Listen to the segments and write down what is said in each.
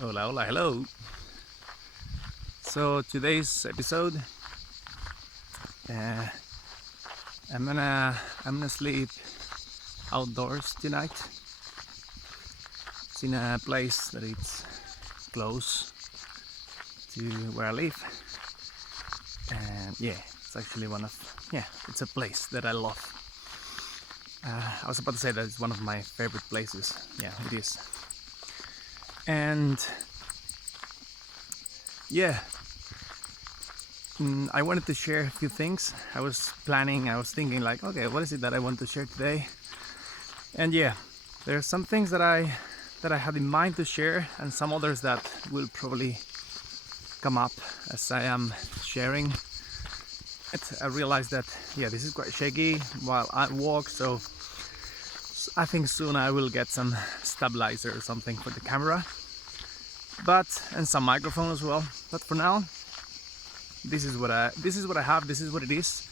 Hola, hola, hello. So today's episode, uh, I'm gonna sleep outdoors tonight. It's in a place that it's close to where I live, and yeah, it's actually it's a place that I love. I was about to say that it's one of my favorite places. Yeah, it is. And yeah, I wanted to share a few things. I was thinking like, okay, what is it that I want to share today? And yeah, there are some things that I had in mind to share, and some others that will probably come up as I am sharing. I realized that this is quite shaky while I walk, so I think soon I will get some stabilizer or something for the camera, and some microphone as well. But for now, this is what I have, this is what it is,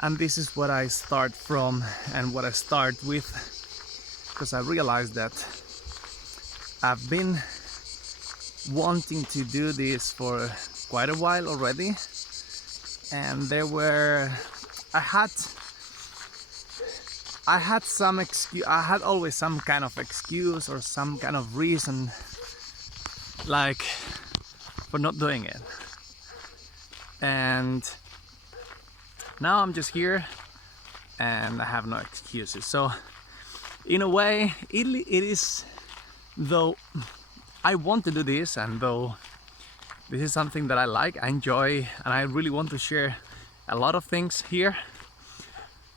and this is what I start from and what I start with, because I realized that I've been wanting to do this for quite a while already, and I had some excuse. I had always some kind of excuse or some kind of reason, like, for not doing it. And now I'm just here, and I have no excuses. So, in a way, it is. Though I want to do this, and though this is something that I like, I enjoy, and I really want to share a lot of things here.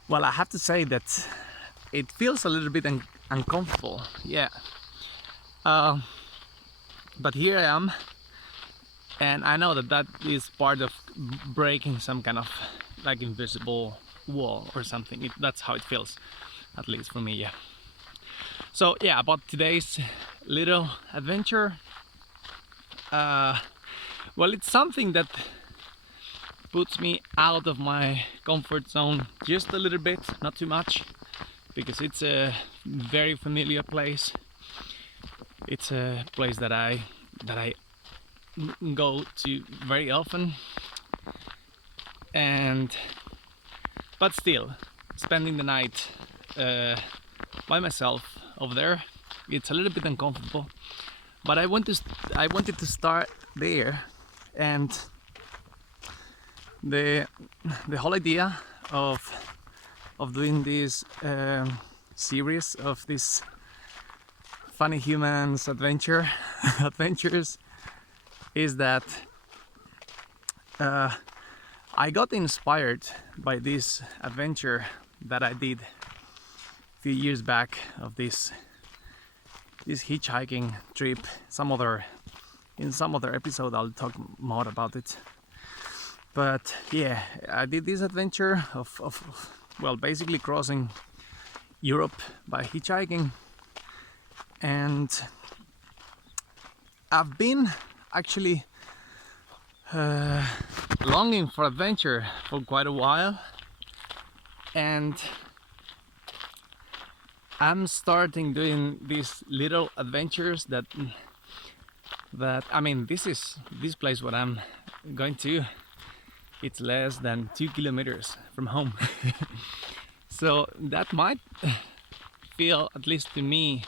Well, I have to say that it feels a little bit uncomfortable, yeah. But here I am, and I know that is part of breaking some kind of like invisible wall or something. That's how it feels, at least for me, yeah. So yeah, about today's little adventure. Well, it's something that puts me out of my comfort zone just a little bit, not too much, because it's a very familiar place. It's a place that I go to very often, but still, spending the night by myself over there, it's a little bit uncomfortable. But I wanted to start there, and the whole idea of doing this series of these funny humans adventures is that I got inspired by this adventure that I did a few years back, of this hitchhiking trip. In some other episode I'll talk more about it. But yeah, I did this adventure of basically crossing Europe by hitchhiking, and I've been actually longing for adventure for quite a while, and I'm starting doing these little adventures that I mean, this place what I'm going to, it's less than 2 kilometers from home. So that might feel, at least to me,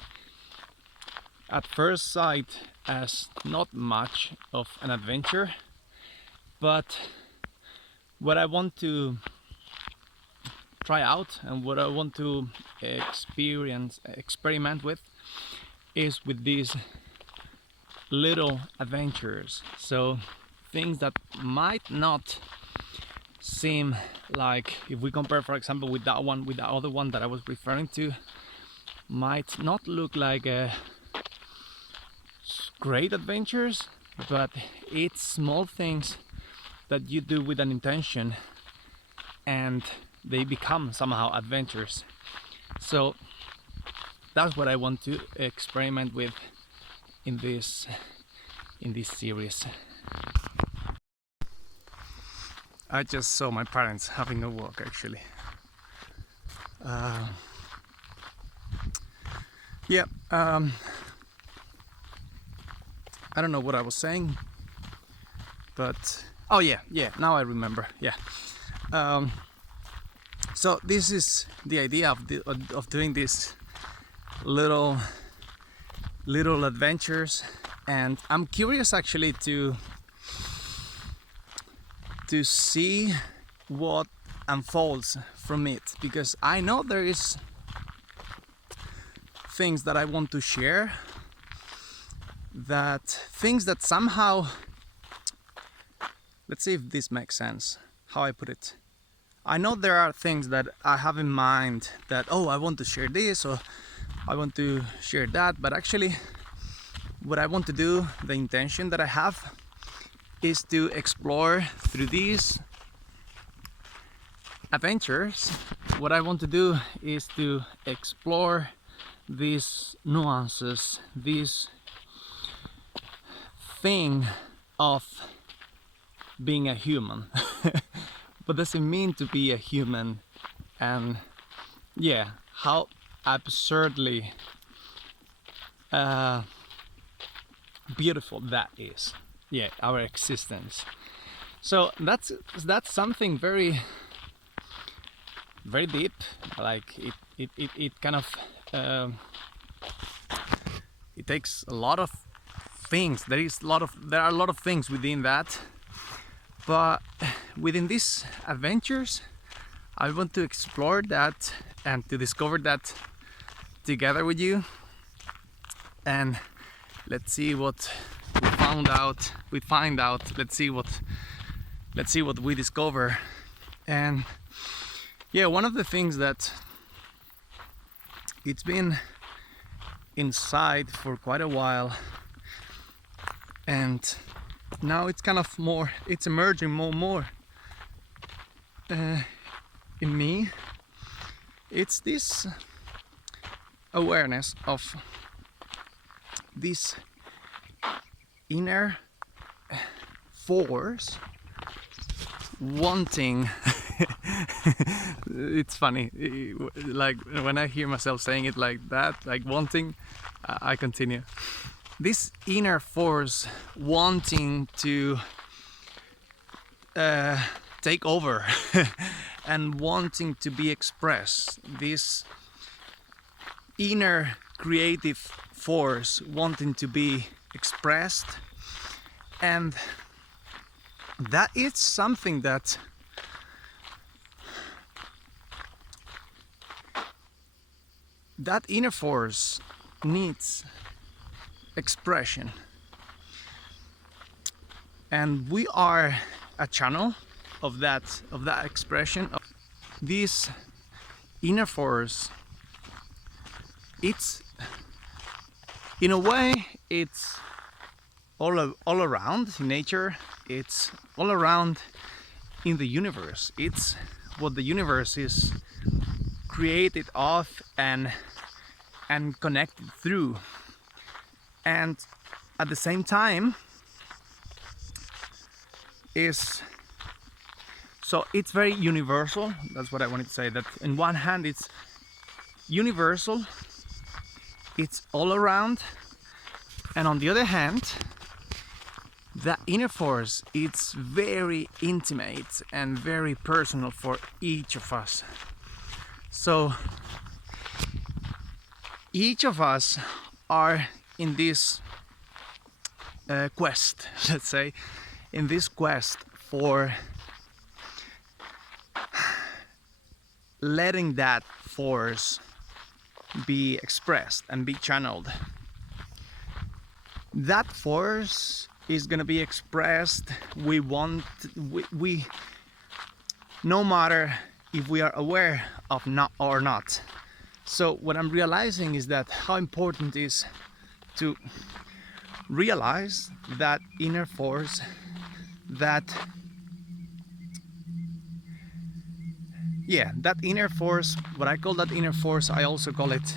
at first sight, as not much of an adventure. But what I want to try out, and what I want to experiment with, is with these little adventures. So things that might not seem like, if we compare, for example, with that one, with the other one that I was referring to, might not look like great adventures, but it's small things that you do with an intention, and they become somehow adventures. So that's what I want to experiment with in this series. I just saw my parents having a walk, actually. I don't know what I was saying, but oh yeah, now I remember. Yeah. So this is the idea of doing these little adventures, and I'm curious actually to see what unfolds from it, because I know there is things that I want to share, things that somehow, let's see if this makes sense, how I put it. I know there are things that I have in mind that, oh, I want to share this or I want to share that, but actually what I want to do, the intention that I have, is to explore through these adventures. What I want to do is to explore these nuances, this thing of being a human. What does it mean to be a human? And yeah, how absurdly beautiful that is. Yeah, our existence. So that's something very deep. Like it kind of it takes a lot of things. There are a lot of things within that. But within these adventures, I want to explore that and to discover that together with you. And let's see what we find out. Let's see what we discover. And yeah, one of the things that it's been inside for quite a while, and now it's kind of more, it's emerging more in me. It's this awareness of this inner force wanting it's funny, like when I hear myself saying it like that, like wanting, I continue. This inner force wanting to take over and wanting to be expressed, this inner creative force wanting to be expressed, and that is something that inner force needs expression, and we are a channel of that expression. This inner force, it's in a way, it's all around in nature, it's all around in the universe. It's what the universe is created of and connected through. And at the same time it's very universal. That's what I wanted to say, that in one hand it's universal, it's all around, and on the other hand the inner force, it's very intimate and very personal for each of us. So each of us are in this quest, let's say, in this quest for letting that force be expressed and be channeled. That force is going to be expressed. We no matter if we are aware of not or not. So what I'm realizing is that how important it is to realize that inner force, that inner force. What I call that inner force, I also call it,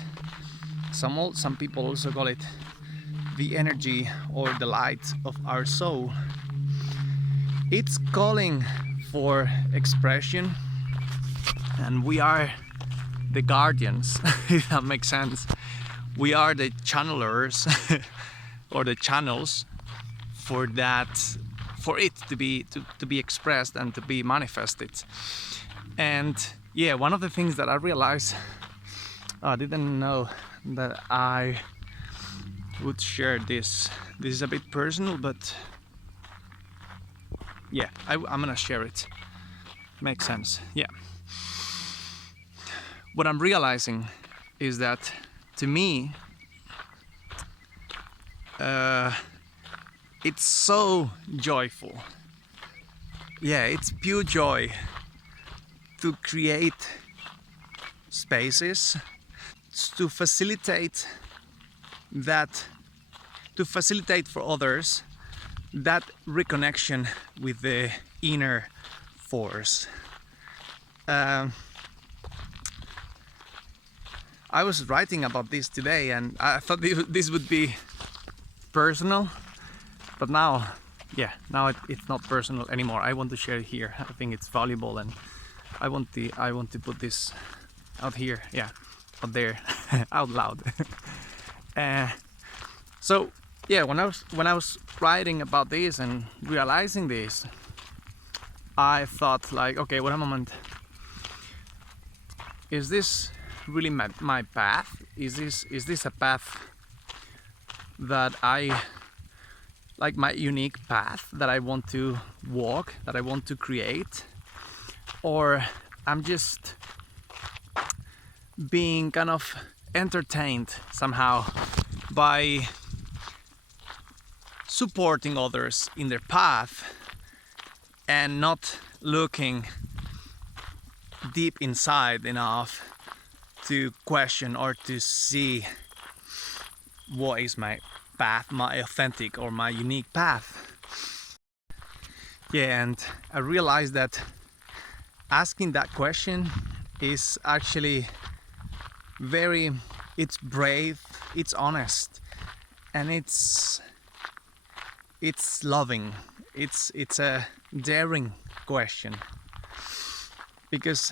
some people also call it the energy or the light of our soul. It's calling for expression, and we are the guardians, if that makes sense. We are the channelers or the channels for it to be expressed and to be manifested. And yeah, one of the things that I realized, I didn't know that I would share this. This is a bit personal, but yeah, I'm gonna share it. Makes sense. Yeah. What I'm realizing is that to me, it's so joyful. Yeah, it's pure joy to create spaces, to facilitate for others that reconnection with the inner force. I was writing about this today and I thought this would be personal, but now it's not personal anymore. I want to share it here. I think it's valuable, and I want to put this out here, out there, out loud. So yeah, when I was writing about this and realizing this, I thought like, okay, wait a moment. Is this really my path? Is this a path that I like, my unique path that I want to walk, that I want to create? Or I'm just being kind of entertained somehow by supporting others in their path and not looking deep inside enough to question or to see what is my path, my authentic or my unique path. Yeah, and I realized that asking that question is actually it's brave, it's honest, and it's loving. It's a daring question, because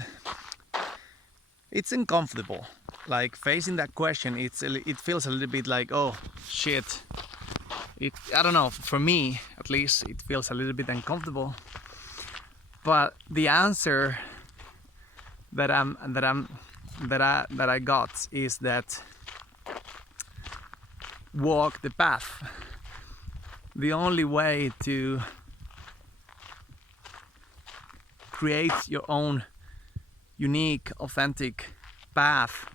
it's uncomfortable. Like facing that question, it feels a little bit like, oh shit. I don't know, for me at least it feels a little bit uncomfortable. But the answer that I got is that walk the path. The only way to create your own unique, authentic path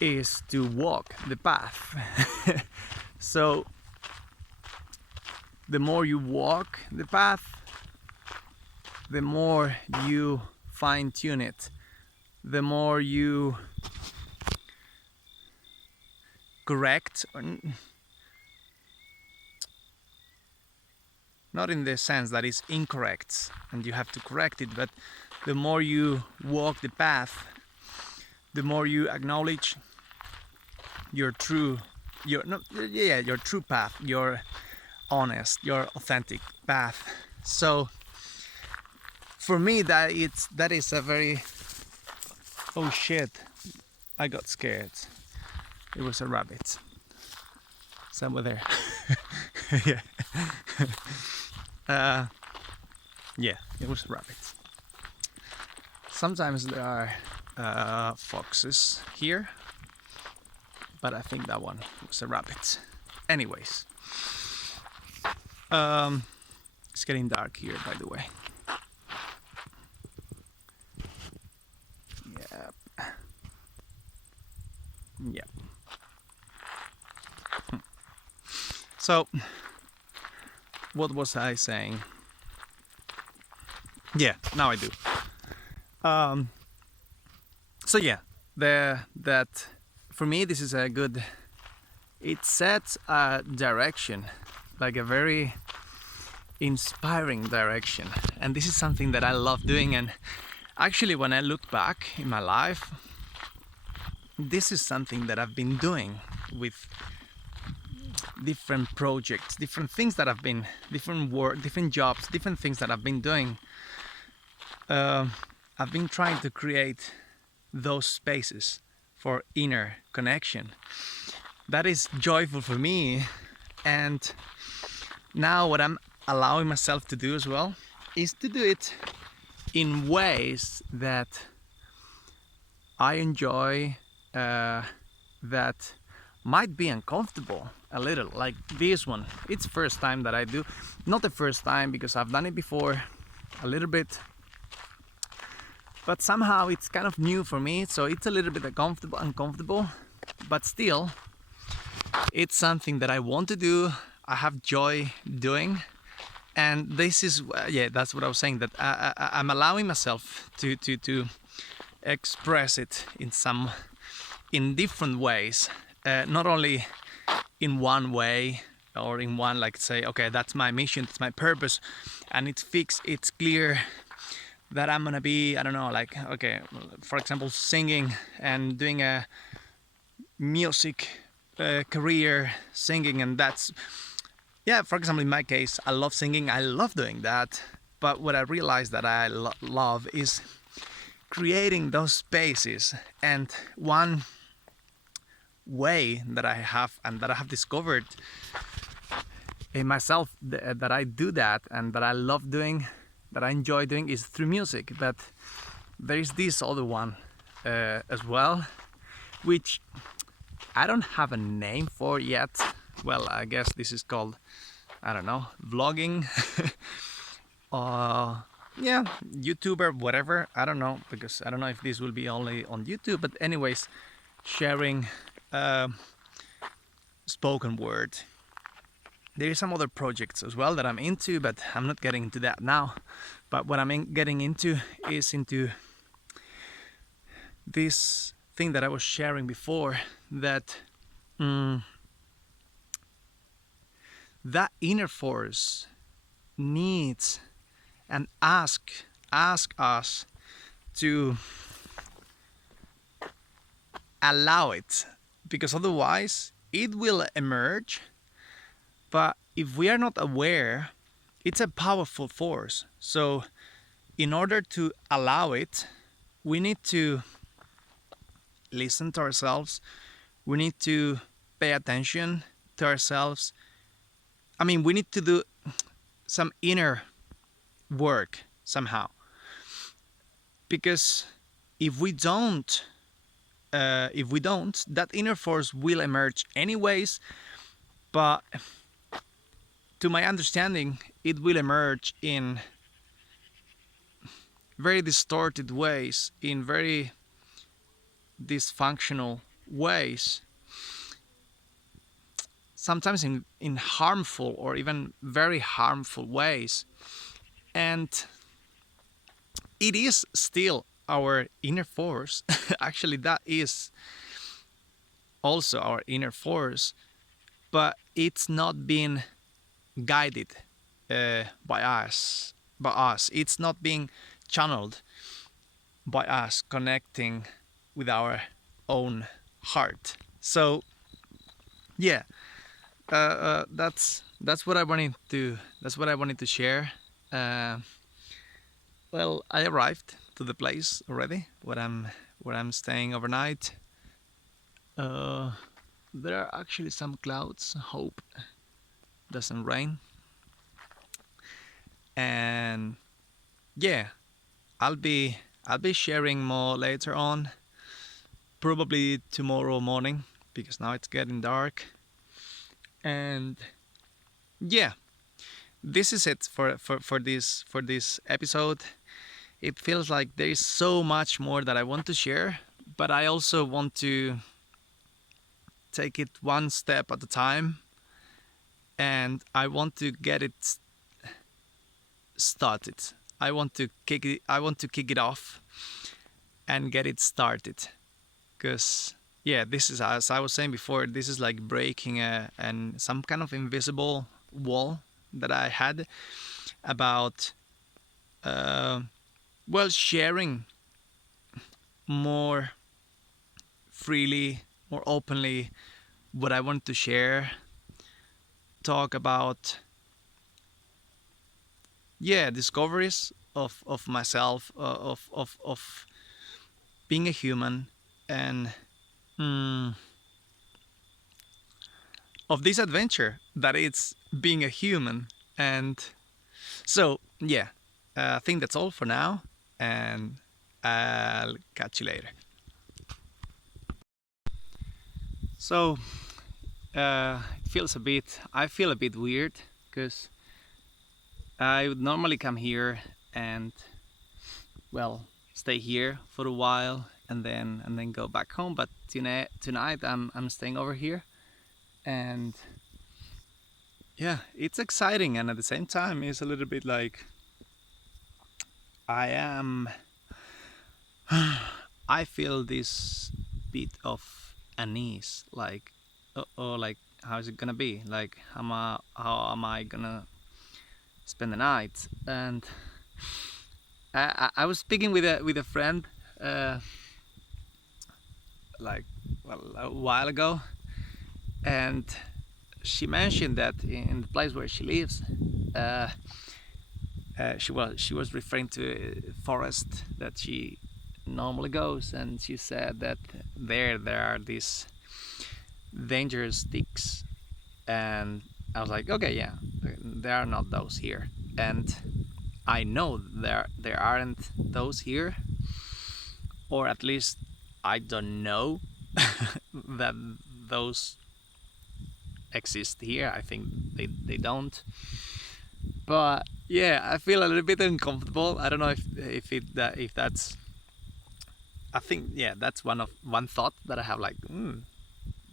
is to walk the path. So the more you walk the path, the more you fine-tune it, the more you correct, or not in the sense that it's incorrect and you have to correct it, but the more you walk the path, the more you acknowledge your true path, your honest, your authentic path. So for me that is a very, oh shit, I got scared. It was a rabbit somewhere there. Yeah, it was a rabbit. Sometimes there are foxes here, but I think that one was a rabbit. Anyways, it's getting dark here, by the way. Yep. So, what was I saying? Yeah, now I do. So yeah, that for me this is a good. It sets a direction, like a very inspiring direction, and this is something that I love doing. And actually, when I look back in my life, this is something that I've been doing with different projects, different things that I've been, different work, different jobs, different things that I've been doing. I've been trying to create those spaces for inner connection. That is joyful for me, and now what I'm allowing myself to do as well is to do it in ways that I enjoy, that might be uncomfortable a little, like this one. It's first time that I do, not the first time because I've done it before a little bit, but somehow it's kind of new for me, so it's a little bit uncomfortable, but still it's something that I want to do. I have joy doing, and this is that's what I was saying, that I'm allowing myself to express it in different ways, not only in one way or in one, like, say, okay, that's my mission, that's my purpose, and it's fixed, it's clear that I'm gonna be, I don't know, like, okay, for example, singing and doing a music career singing, and that's, yeah, for example, in my case, I love singing, I love doing that, but what I realized that I love is creating those spaces. And one way that I have and that I have discovered in myself that I do that and that I love doing, that I enjoy doing, is through music. But there is this other one as well, which I don't have a name for yet. Well, I guess this is called, I don't know, vlogging. Yeah, YouTuber, whatever, I don't know, because I don't know if this will be only on YouTube, but anyways, sharing spoken word. There are some other projects as well that I'm into, but I'm not getting into that now. But what I'm getting into is into this thing that I was sharing before, that that inner force needs and ask us to allow it, because otherwise it will emerge. But if we are not aware, it's a powerful force. So in order to allow it, we need to listen to ourselves, we need to pay attention to ourselves. I mean, we need to do some inner work somehow, because if we don't, that inner force will emerge anyways. But to my understanding, it will emerge in very distorted ways, in very dysfunctional ways, sometimes in harmful or even very harmful ways. And it is still our inner force. Actually, that is also our inner force, but it's not being guided by us. It's not being channeled by us, connecting with our own heart. So yeah, that's what I wanted to share. Well, I arrived to the place already where I'm staying overnight. There are actually some clouds. Hope doesn't rain. And yeah, I'll be sharing more later on, probably tomorrow morning, because now it's getting dark. And yeah, this is it for this episode. It feels like there is so much more that I want to share, but I also want to take it one step at a time, and I want to get it started. I want to kick it off and get it started, because yeah, this is, as I was saying before, this is like breaking some kind of invisible wall that I had about sharing more freely, more openly what I want to share, talk about discoveries of myself, of being a human, and of this adventure that it's being a human. And so yeah, I think that's all for now, and I'll catch you later. So it feels a bit, I feel a bit weird because I would normally come here and, well, stay here for a while and then go back home, but tonight I'm staying over here. And yeah, it's exciting, and at the same time it's a little bit like I am I feel this bit of unease, like, oh, like, how is it gonna be, like, how am I gonna spend the night? And I was speaking with a friend, like, well, a while ago, and she mentioned that in the place where she lives, she was referring to a forest that she normally goes, and she said that there are these dangerous sticks. And I was like, okay, yeah, there are not those here, and I know there aren't those here, or at least I don't know that those exist here. I think they don't. But yeah, I feel a little bit uncomfortable. I don't know if that's. I think, yeah, that's one thought that I have, like,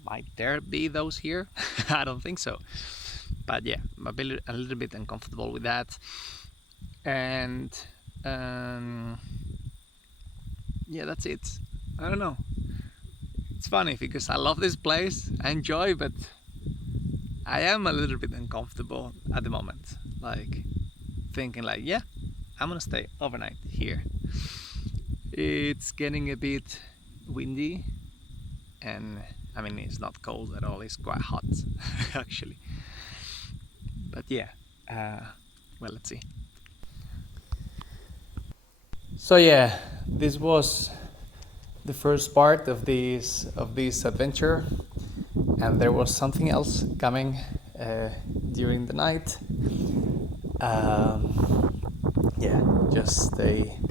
might there be those here? I don't think so. But yeah, I'm a little bit uncomfortable with that. And yeah, that's it. I don't know. It's funny because I love this place, I enjoy, but I am a little bit uncomfortable at the moment. Like, thinking like, yeah, I'm gonna stay overnight here. It's getting a bit windy, and I mean, it's not cold at all, it's quite hot actually. But yeah, well, let's see. So yeah, this was the first part of this adventure, and there was something else coming during the night. Yeah, just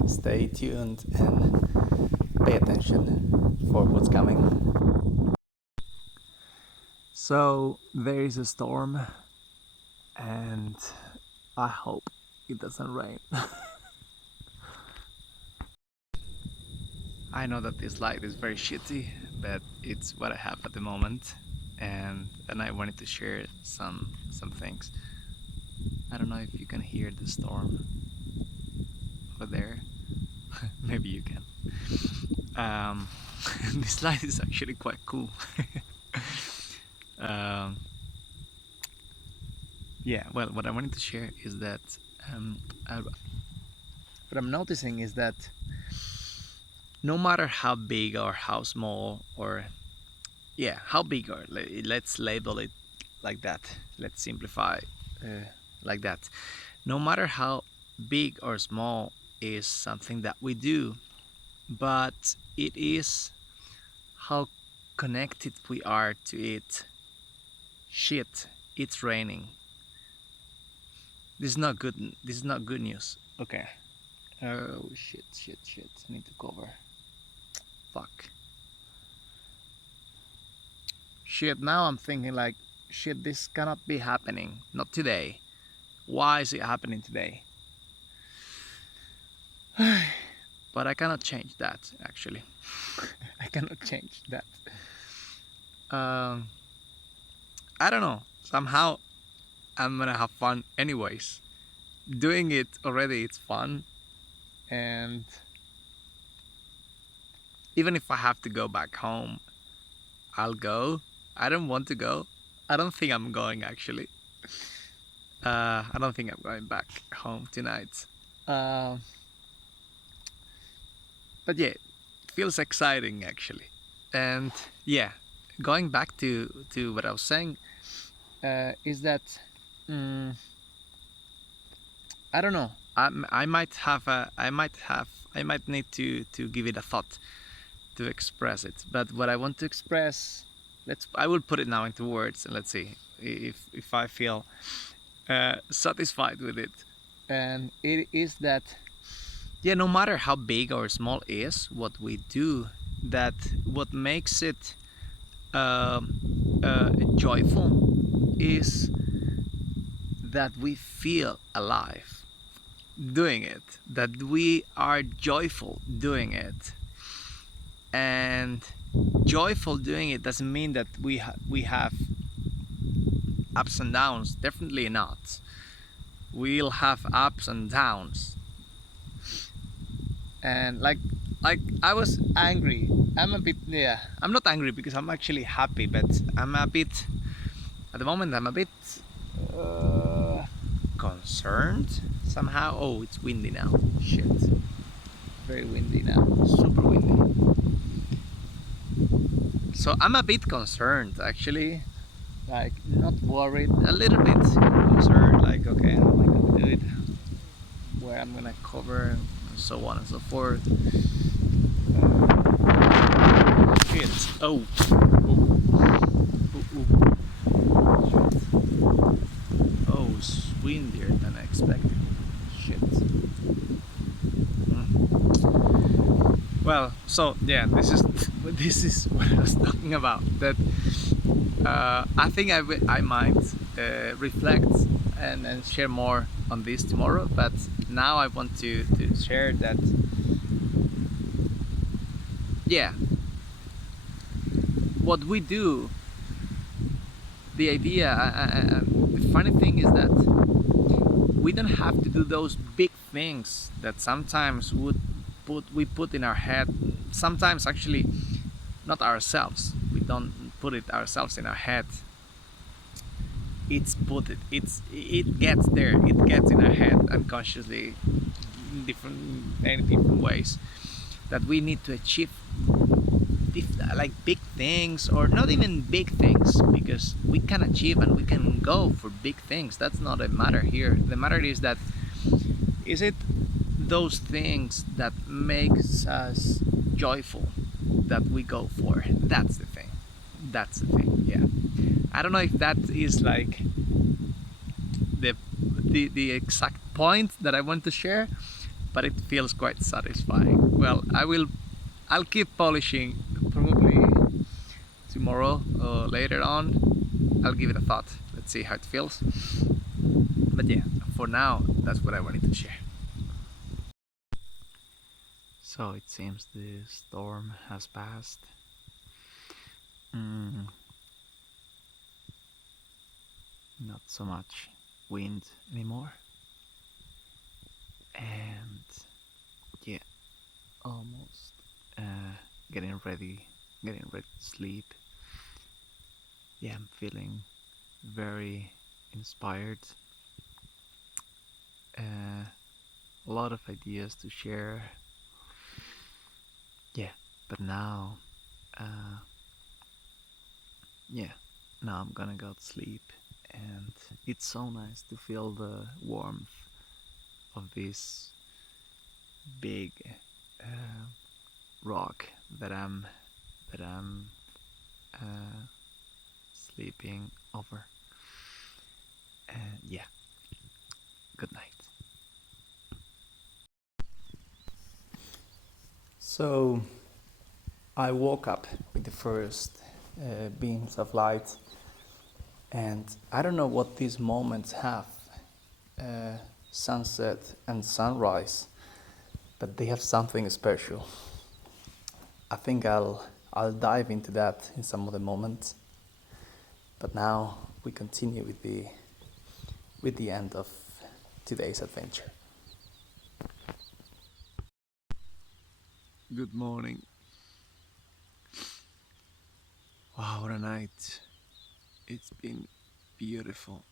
stay tuned and pay attention for what's coming. So there is a storm, and I hope it doesn't rain. I know that this light is very shitty, but it's what I have at the moment, and I wanted to share some things. I don't know if you can hear the storm over there. Maybe you can. This light is actually quite cool. um, yeah, well, what I wanted to share is that what I'm noticing is that no matter how big or how small, or yeah, how big, or let's label it like that, let's simplify like that, no matter how big or small is something that we do, but it is how connected we are to it. Shit, it's raining. This is not good. This is not good news. Okay. Oh shit. I need to cover. Fuck. Shit, now I'm thinking like, shit, this cannot be happening. Not today. Why is it happening today? But I cannot change that, actually. I cannot change that. I don't know. Somehow I'm gonna have fun anyways. Doing it already, it's fun. And even if I have to go back home, I'll go. I don't want to go. I don't think I'm going, actually. I don't think I'm going back home tonight. But yeah, it feels exciting, actually. And yeah, going back to what I was saying, is that I don't know. I might need to give it a thought to express it. But what I want to express I will put it now into words, and let's see if I feel satisfied with it. And it is that, yeah, no matter how big or small is what we do, that what makes it joyful is that we feel alive doing it, that we are joyful doing it. And joyful doing it doesn't mean that we have ups and downs. Definitely not. We'll have ups and downs. And like I was angry. I'm a bit, yeah, I'm not angry because I'm actually happy, but I'm a bit, at the moment I'm a bit concerned somehow. Oh, it's windy now. Shit. Very windy now. Super windy. So I'm a bit concerned actually. Like, not worried, a little bit concerned, like, okay, how am I gonna do it? Where I'm gonna cover, and so on and so forth. Shit. Oh. Oh, it's windier than I expected. Shit. Well, so yeah, this is what I was talking about. That I think I might reflect and share more on this tomorrow. But now I want to share that. Yeah, what we do. The idea, the funny thing is that we don't have to do those big things that sometimes we put in our head. Sometimes actually, not ourselves. We don't put it ourselves in our head. It gets there. It gets in our head unconsciously, in many different ways. That we need to achieve like big things, or not even big things, because we can achieve and we can go for big things. That's not a matter here. The matter is that, is it those things that makes us joyful that we go for? That's the thing. That's the thing. Yeah, I don't know if that is like the exact point that I want to share, but it feels quite satisfying. Well, I'll keep polishing, probably tomorrow or later on. I'll give it a thought. Let's see how it feels. But yeah, for now, that's what I wanted to share. So it seems the storm has passed. Not so much wind anymore. And yeah, almost getting ready to sleep. Yeah, I'm feeling very inspired. A lot of ideas to share. Yeah, but now, yeah, now I'm gonna go to sleep, and it's so nice to feel the warmth of this big rock that I'm sleeping over. And yeah, good night. So I woke up with the first beams of light, and I don't know what these moments have, sunset and sunrise, but they have something special. I think I'll dive into that in some other moments. But now we continue with the end of today's adventure. Good morning. Wow, what a night. It's been beautiful.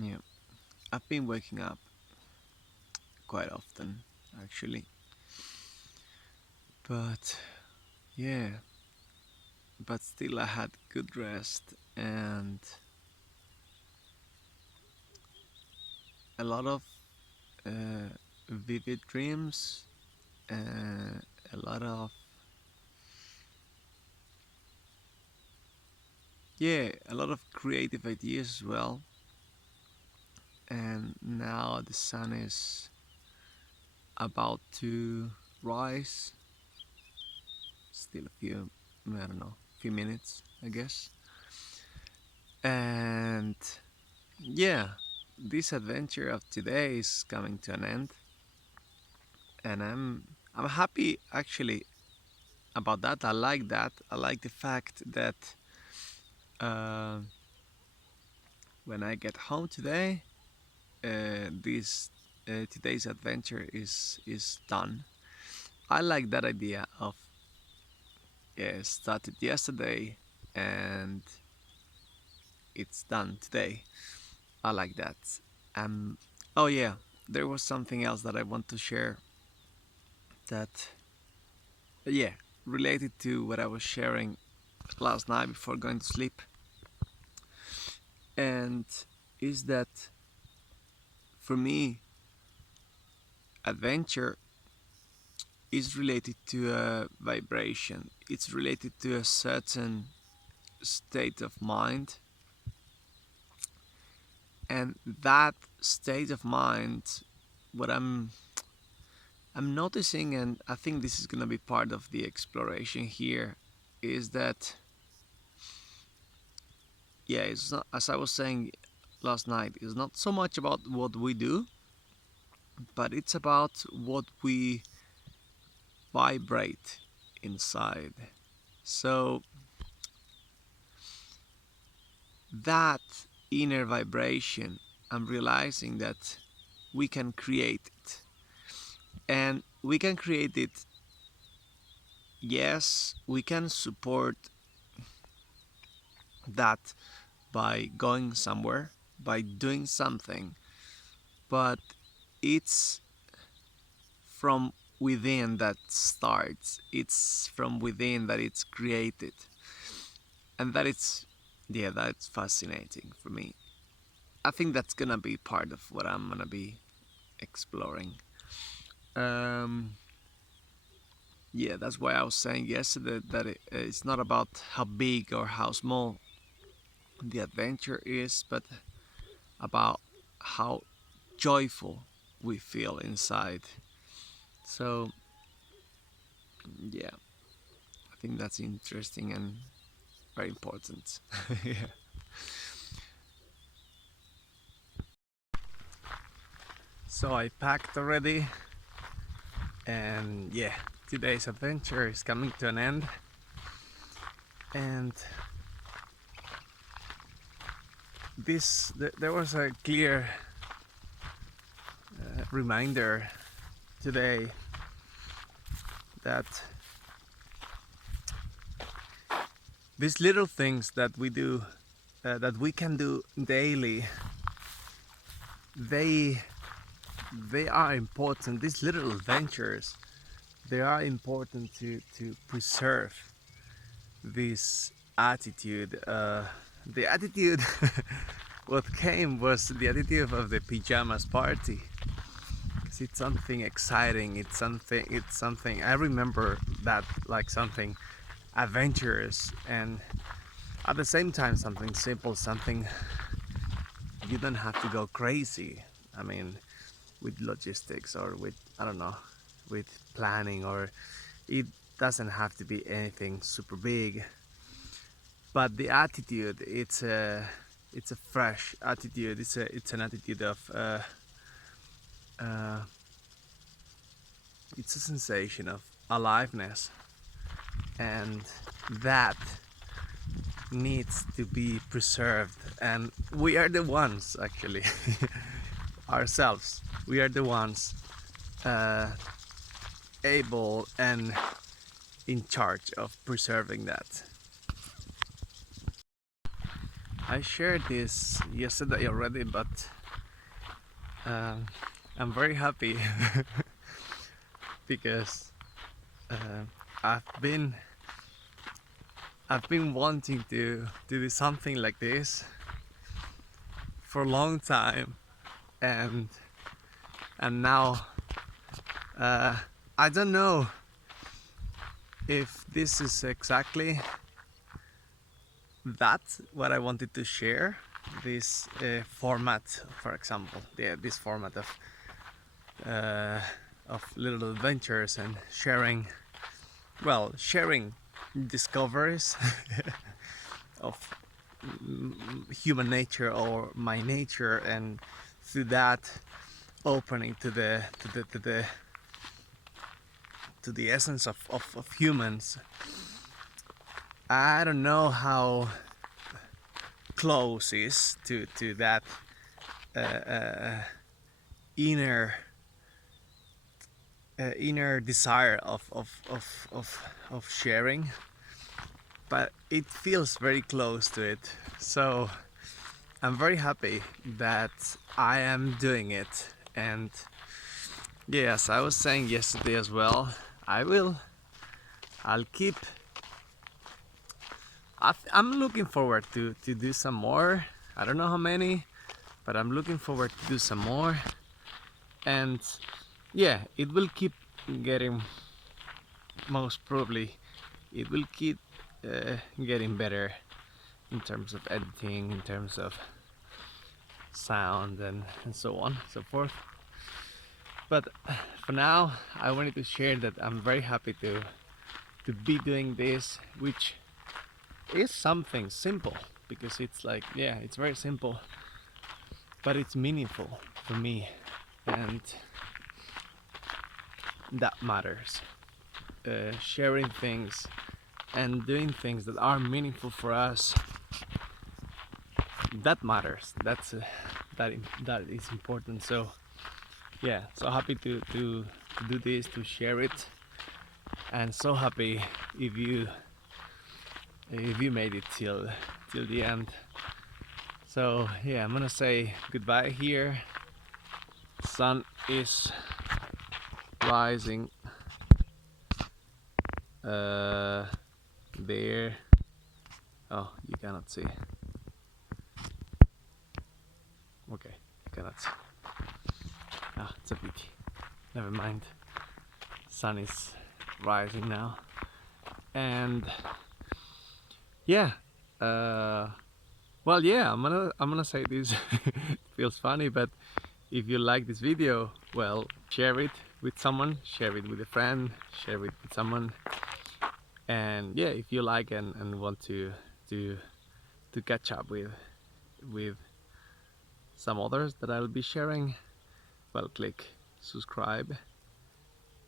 Yeah. I've been waking up quite often, actually. But yeah, but still I had good rest and a lot of vivid dreams, a lot of yeah, a lot of creative ideas as well. And now the sun is about to rise. Still a few, I don't know, few minutes, I guess. And yeah, this adventure of today is coming to an end, and I'm happy actually about that. I like that. I like the fact that uh, when I get home today, this today's adventure is done. I like that idea of, yeah, started yesterday and it's done today. I like that. Um. Oh yeah, there was something else that I want to share. That, yeah, related to what I was sharing last night before going to sleep, and is that for me, adventure is related to a vibration. It's related to a certain state of mind, and that state of mind, what I'm noticing, and I think this is gonna be part of the exploration here, is that, yeah, it's not, as I was saying last night, it's not so much about what we do, but it's about what we vibrate inside. So that inner vibration, I'm realizing that we can create it. And we can create it, yes, we can support that by going somewhere, by doing something, but it's from within that starts. It's from within that it's created. And that it's, yeah, that's fascinating for me. I think that's gonna be part of what I'm gonna be exploring. Um, yeah, that's why I was saying yesterday that it's not about how big or how small the adventure is, but about how joyful we feel inside. So, yeah, I think that's interesting and very important. Yeah. So I packed already, and yeah, today's adventure is coming to an end. And there was a clear reminder today that these little things that we do, that we can do daily, they they are important. These little adventures, they are important to preserve this attitude. The attitude, what came was the attitude of the pajamas party. 'Cause it's something exciting. It's something. I remember that like something adventurous, and at the same time something simple. Something you don't have to go crazy. I mean, with logistics or with, I don't know, with planning, or it doesn't have to be anything super big. But the attitude, it's a fresh attitude. It's an attitude of uh, it's a sensation of aliveness, and that needs to be preserved. And we are the ones actually ourselves. We are the ones uh, able and in charge of preserving that. I shared this yesterday already, but um, I'm very happy because uh, I've been I've been wanting to do something like this for a long time, and now uh, I don't know if this is exactly that's what I wanted to share. This format, for example, this format of little adventures and sharing, well, sharing discoveries of human nature or my nature, and through that opening to the essence of humans. I don't know how close is to that inner inner desire of sharing, but it feels very close to it. So I'm very happy that I am doing it. And yes, I was saying yesterday as well, I'll keep, I'm looking forward to do some more. I don't know how many, but I'm looking forward to do some more. And yeah, it will keep getting, most probably it will keep getting better in terms of editing, in terms of sound, and so on and so forth. But for now, I wanted to share that I'm very happy to be doing this, which is something simple, because it's like, yeah, it's very simple, but it's meaningful for me, and that matters. Sharing things and doing things that are meaningful for us, that matters. That is important. So yeah, so happy to do this, to share it, and so happy if you made it till the end. So yeah, I'm gonna say goodbye here. Sun is rising there. Oh, you cannot see. Okay, you cannot see. Ah, it's a pity. Never mind. Sun is rising now, and yeah. Well, yeah. I'm gonna say this. It feels funny, but if you like this video, well, share it with someone, share it with a friend, share it with someone. And yeah, if you like and want to catch up with some others that I'll be sharing, well, click subscribe,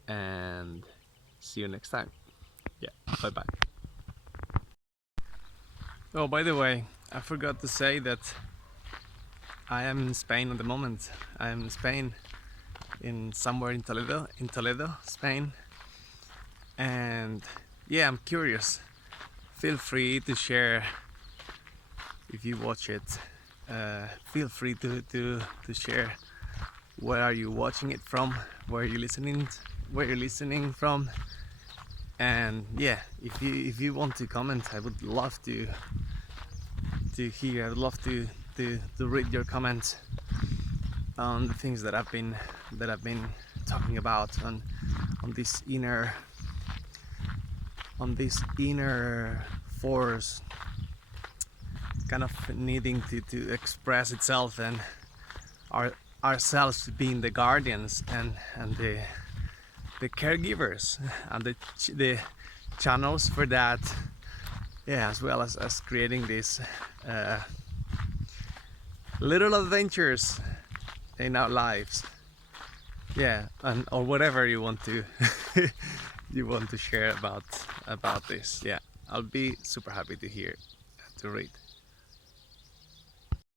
and see you next time. Yeah, bye bye. Oh, by the way, I forgot to say that I am in Spain at the moment. I am in Spain, in somewhere in Toledo, Spain. And yeah, I'm curious. Feel free to share if you watch it. Feel free to share where are you watching it from, where you're listening from. And yeah, if you want to comment, I would love to hear. I'd love to read your comments on the things that I've been talking about, on this inner force kind of needing to express itself, and ourselves being the guardians and the caregivers and the channels for that. Yeah, as well as creating these little adventures in our lives. Yeah, and or whatever you want to you want to share about this. Yeah, I'll be super happy to hear, to read.